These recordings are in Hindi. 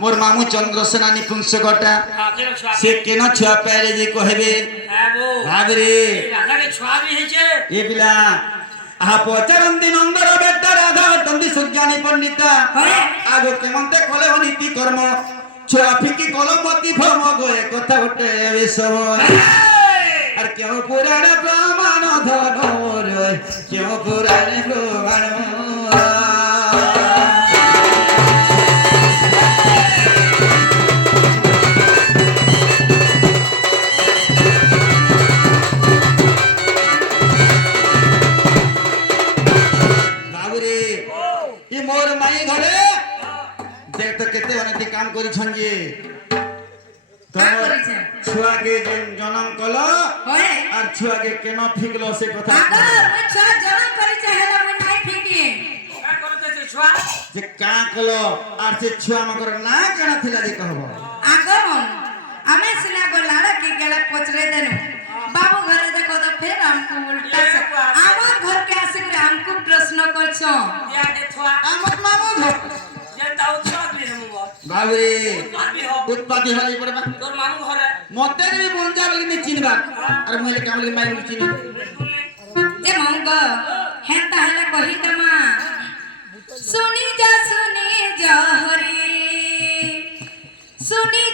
मोर मामू चंद्रसेना निपुंसकटा से केना छुआ पैरे जे कहबे भाबरे ए बिला आहा पचरंती नंदर बेटा राधा तंदी सुज्ञानी पंडिता आगो केमंते कले हो नीति कर्म छुआ फिकी कलमती भम गए कथा उठे विसव और क्यों पुराण प्रमाण धन रे क्यों पुराण प्रमाण मोर माई घरे देख तो केते अनेक काम करी छंजे छुआ के जन्म कलो होए और छुआ के केना फिकलो से कथा अगर मैं छुआ जन्म करी चाहेला मैं नहीं फिकी का करते से छुआ जे का कलो और से छुआ मकर ना केना थिला जे कहबो अगर हमें सिना को लाड़ा की गेला पचरे देनु बाबू घरे देखो तो फिर हमको उल्टा से आमार घर के आसे करे हमको प्रश्न करछो या देखवा आमत मामू घर जे ताऊ छक ले हमगो बाबरे उत्पत्ति हली पड़बा तोर मामू घरे मते भी बोलजा बोली नहीं चिनबा अरे मोले काम लगे माई बोली चिनी ए मंगो हेता हला कहि तमा सुनी जा हरे सुनी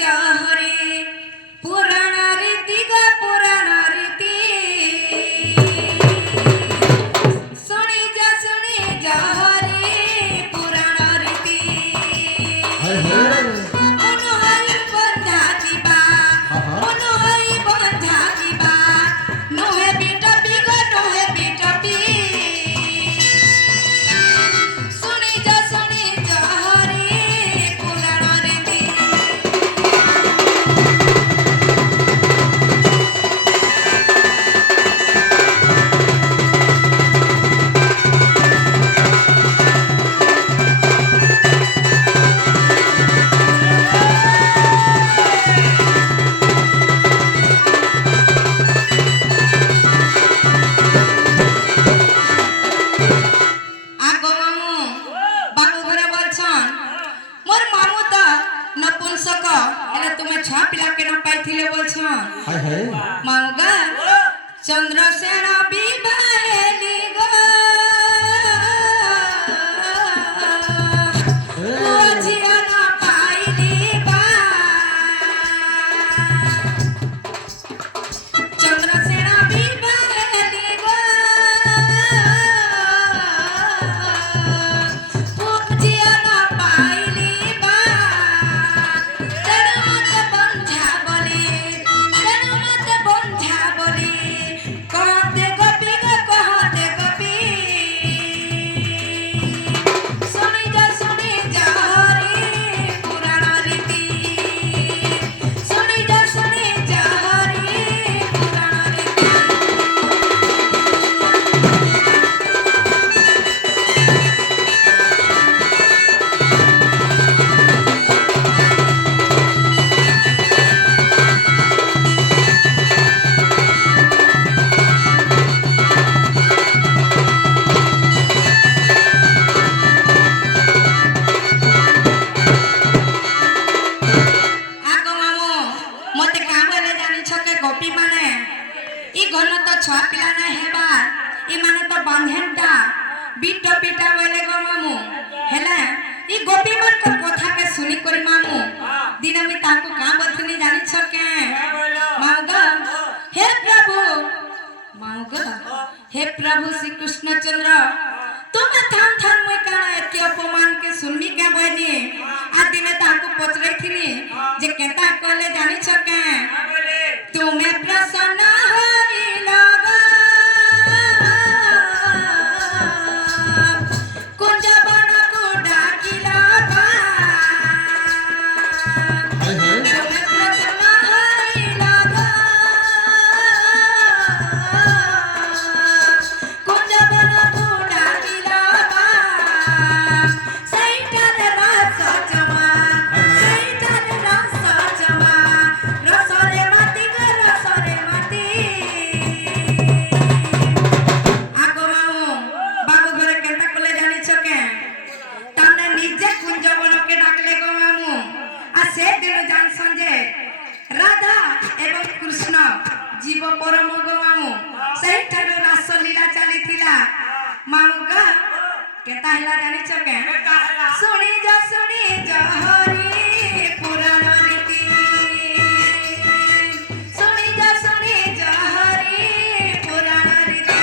जा हरे पुराण रीति गा पुराण रीति सुनी जा हरे पुराण रीति मनोहरी बंधा दिबा मनोहरी बंधा दिबा नोहे बेटा बिगो नोहे बेटा बी सुनी जा हरे पुराण रीति चंद्रसेना विवाहेली गो ओझिया ना पाइली बा चंद्रसेना विवाहेली गो ओझिया ना पाइली बा तेरे मत बंझा बोले कहते गोपी गो ଶିବ ପରମ ଗୋ ମାମୁ ସେଇଠାରୁ ରାସଲୀଳା ଚାଲିଥିଲା ମାମୁ ଗା କେତା ହେଲା ଜାଣିଛ କେ ଶୁଣି ଯା ହରି ପୁରାଣ ରୀତି ଶୁଣି ଯା ହରି ପୁରାଣ ରୀତି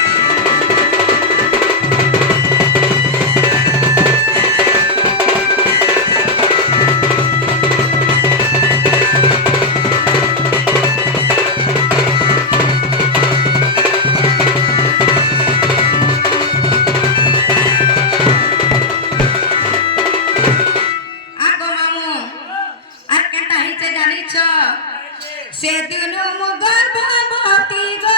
से दुनु गर्भवती गो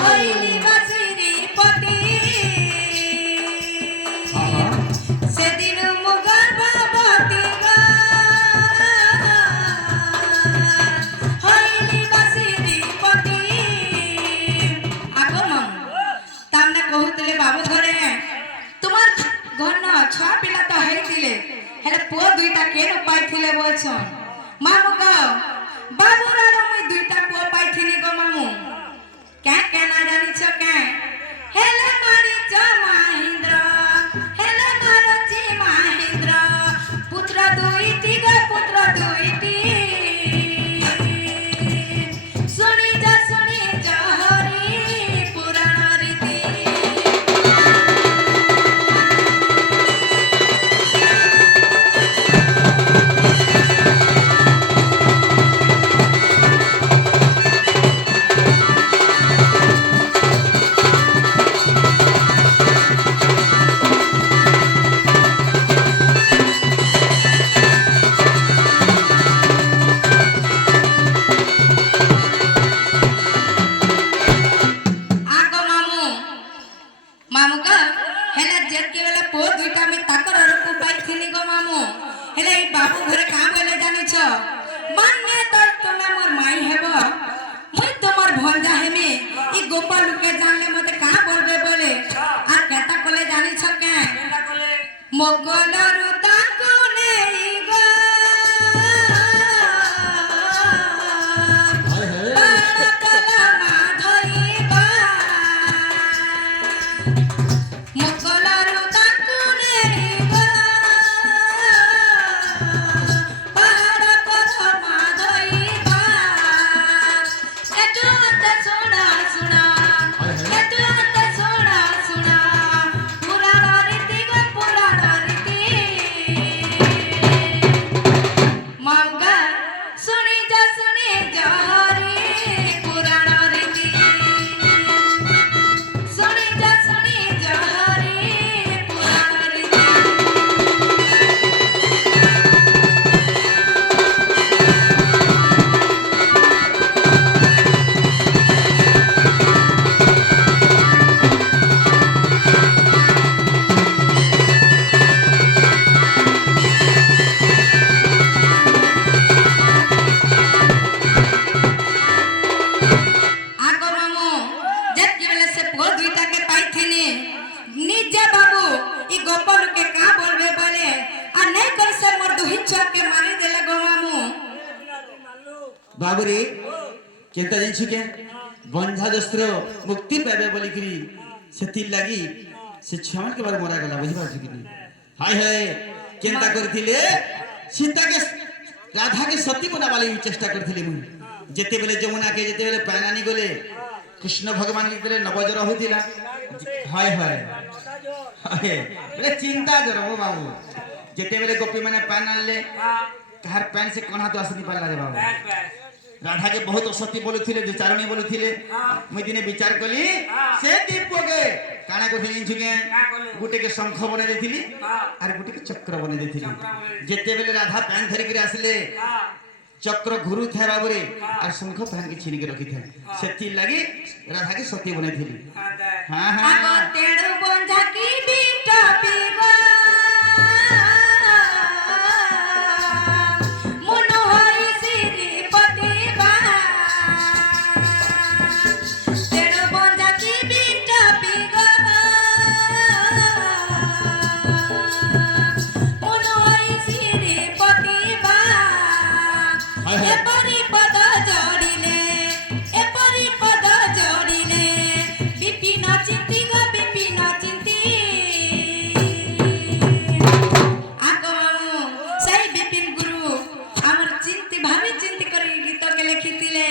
होइली बसिरी पति से दिनु गर्भवती गो होइली बसिरी पति आगो तामने कहूतले बाबू घरे तुम्हार घर न छुआ पिला तो हेतिले हेले पुआ दुईटा केन पाइथिले बोलछन मामू गो बाबूरा रो मुई दुईटा पुआ पाइथिनी गो मामू क्या कहना जानी छ के हेले मारी च महेंद्र हेले मारो जी महेंद्र पुत्र दुईटी गो पुत्र दुईटी सुनी जा हरि पुराण रीति मामू का हेला जेत के वेला पो दुईटा में ताकर रको पाइथिनी गो मामू हेला ई बाबू घरे काम गले जानि छ मान्ने त तमे मोर माई हेबो मुई तोमर भंजा हेमे ई गोपाल के जानले मते का बोलबे बोले आ केता कोले जानि छ के केता कोले मोगल रुता कोने गो बाबूरे केनता जिनछु के बंधा दस्त्र मुक्ति पाबे बोली करी सेति लागी से छमन के बार मरा गला बुझी पाछु कि हाय हाय केनता करथिले सीता के राधा के सती बना वाली चेष्टा करथिले मु जेते बेले जमुना के जेते बेले पानानी गले कृष्ण भगवान के बेले नवजर होतिला हाय हाय हाय बेले चिंता जरो बाबू जेते बेले गोपी माने पान आनले कहार पैन से कोन हाथ आसनी पाला रे बाबू राधा के बहुत सती बोलुथिले जो चारणी बोलुथिले मैं दिने विचार कली से दीप के काना को जिंछु के गुटे के शंख बने देथिली आर गुटे के चक्र बने देथिली जेते बेले राधा पैन धरि के आसले चक्र घुरु थे बाबूरे आर शंख पैन के छीन के रखी थे सेति लागि राधा के सती बने थिली हां हां आगो तेड़ो बंधा की बीटा पीबा ଏପରି ପଦ ଯୋଡ଼ିଲେ ଏପରି ପଦ ଯୋଡ଼ିଲେ ବିପିନ ଚିନ୍ତି ଗୋ ବିପିନ ଚିନ୍ତି ଆଗ ମାମୁଁ ସେଇ ବିପିନ ଗୁରୁ ଆମର ଚିନ୍ତି ଭାବି ଚିନ୍ତି କରି ଗୀତକେ ଲେଖିଥିଲେ